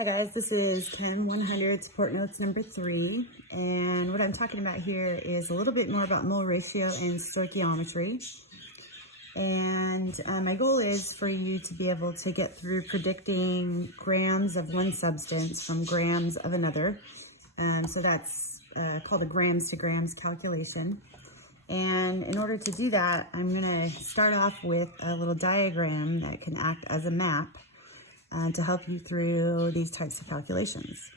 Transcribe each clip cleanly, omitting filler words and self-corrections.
Hi guys, this is Chem 100 support notes number 3, and what I'm talking about here is a little bit more about mole ratio and stoichiometry. And my goal is for you to be able to get through predicting grams of one substance from grams of another. So that's called a grams to grams calculation. And in order to do that, I'm going to start off with a little diagram that can act as a map to help you through these types of calculations.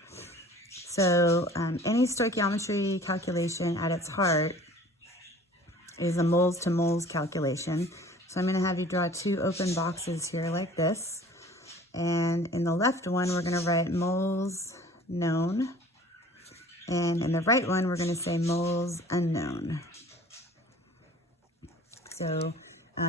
So any stoichiometry calculation at its heart is a moles to moles calculation. So I'm going to have you draw two open boxes here like this. And in the left one, we're going to write moles known. And in the right one, we're going to say moles unknown. So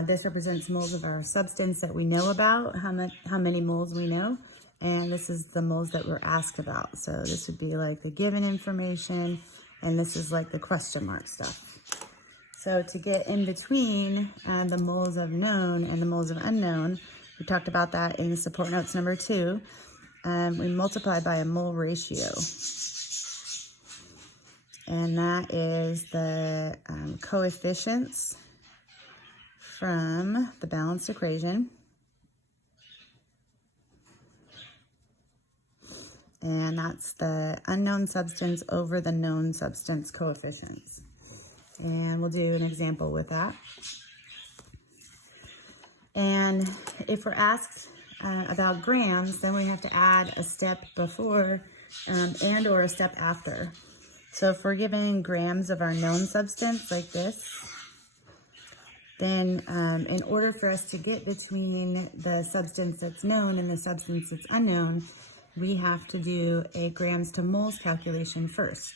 this represents moles of our substance that we know about, how many moles we know, and this is the moles that we're asked about. So this would be like the given information, and this is like the question mark stuff. So to get in between the moles of known and the moles of unknown, we talked about that in support notes number 2, we multiply by a mole ratio. And that is the coefficients from the balanced equation, and that's the unknown substance over the known substance coefficients. And we'll do an example with that. And if we're asked about grams, then we have to add a step before and or a step after. So if we're given grams of our known substance like this, then in order for us to get between the substance that's known and the substance that's unknown, we have to do a grams to moles calculation first.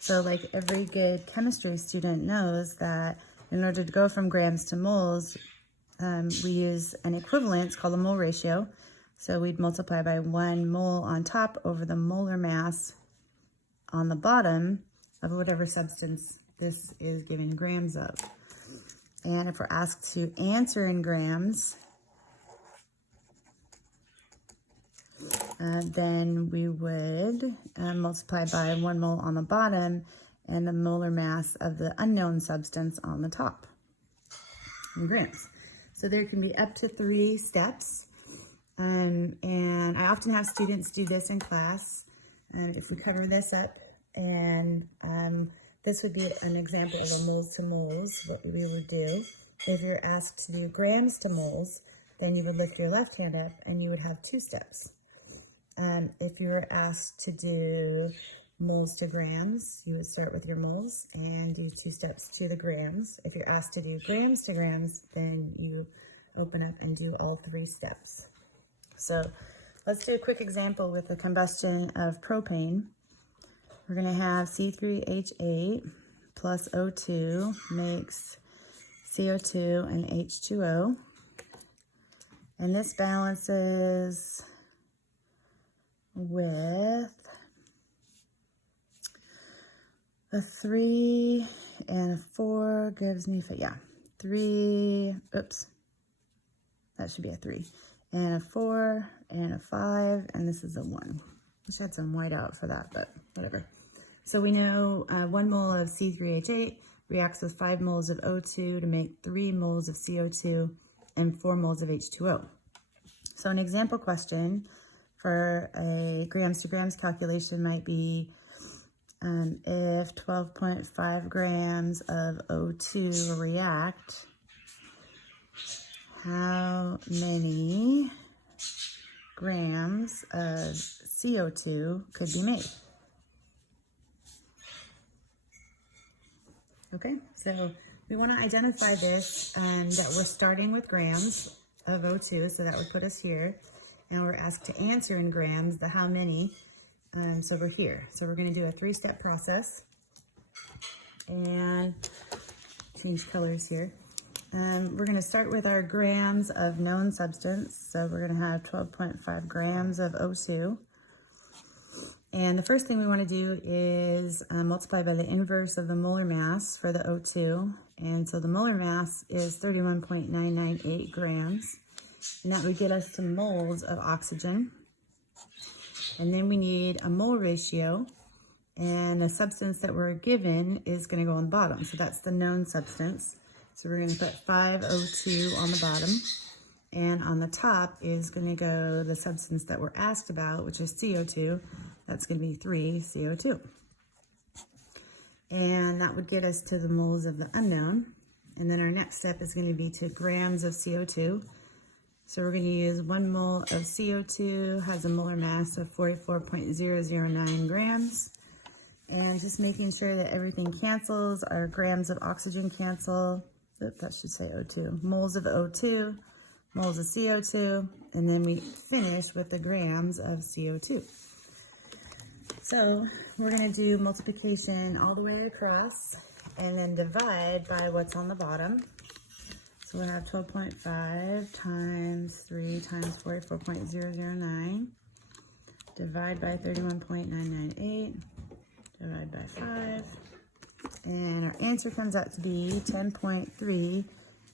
So like every good chemistry student knows that in order to go from grams to moles, we use an equivalence called a mole ratio. So we'd multiply by 1 mole on top over the molar mass on the bottom of whatever substance this is given grams of. And if we're asked to answer in grams, then we would multiply by 1 mole on the bottom and the molar mass of the unknown substance on the top in grams. So there can be up to 3 steps. And I often have students do this in class. If we cover this up, and this would be an example of a moles to moles, what we would do. If you're asked to do grams to moles, then you would lift your left hand up and you would have 2 steps. If you were asked to do moles to grams, you would start with your moles and do 2 steps to the grams. If you're asked to do grams to grams, then you open up and do all 3 steps. So let's do a quick example with the combustion of propane. We're going to have C3H8 plus O2 makes CO2 and H2O. And this balances with a 3 and a 4 gives me, 3, oops, that should be a 3, and a 4 and a 5, and this is a 1. I should add some white out for that, but whatever. So we know 1 mole of C3H8 reacts with 5 moles of O2 to make 3 moles of CO2 and 4 moles of H2O. So an example question for a grams to grams calculation might be if 12.5 grams of O2 react, how many grams of CO2 could be made? Okay, so we want to identify this and that we're starting with grams of O2, so that would put us here. And we're asked to answer in grams the how many, so we're here. So we're going to do a 3-step process and change colors here. We're going to start with our grams of known substance. So we're going to have 12.5 grams of O2. And the first thing we want to do is multiply by the inverse of the molar mass for the O2. And so the molar mass is 31.998 grams. And that would get us to moles of oxygen. And then we need a mole ratio, and the substance that we're given is going to go on the bottom. So that's the known substance. So we're going to put 5O2 on the bottom, and on the top is going to go the substance that we're asked about, which is CO2. That's going to be 3CO2. And that would get us to the moles of the unknown. And then our next step is going to be to grams of CO2. So we're going to use 1 mole of CO2, has a molar mass of 44.009 grams. And just making sure that everything cancels. Our grams of oxygen cancel. That should say O2. Moles of O2, moles of CO2, and then we finish with the grams of CO2. So we're going to do multiplication all the way across and then divide by what's on the bottom. So we'll have 12.5 times 3 times 44.009. Divide by 31.998. Divide by 5. And our answer comes out to be 10.3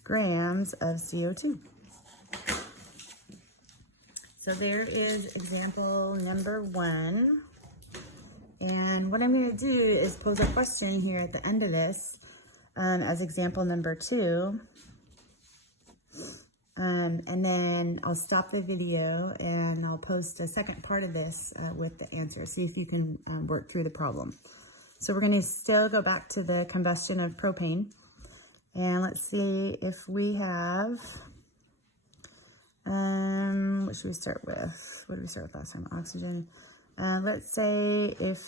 grams of CO2. So there is example number 1. And what I'm going to do is pose a question here at the end of this as example number 2. And then I'll stop the video and I'll post a second part of this with the answer. See if you can work through the problem. So we're going to still go back to the combustion of propane. And let's see if we have, what should we start with? What did we start with last time? Oxygen. Let's say if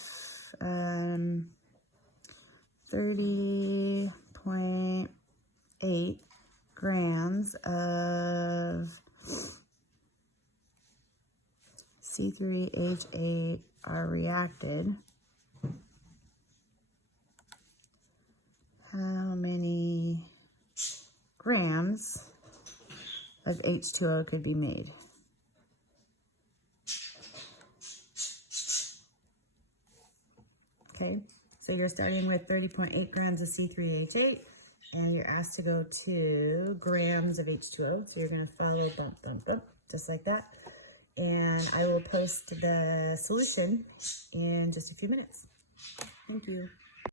30.8 grams of C3H8 are reacted, how many grams of H2O could be made? Okay, so you're starting with 30.8 grams of C3H8, and you're asked to go to grams of H2O. So you're going to follow bump, bump, bump, just like that. And I will post the solution in just a few minutes. Thank you.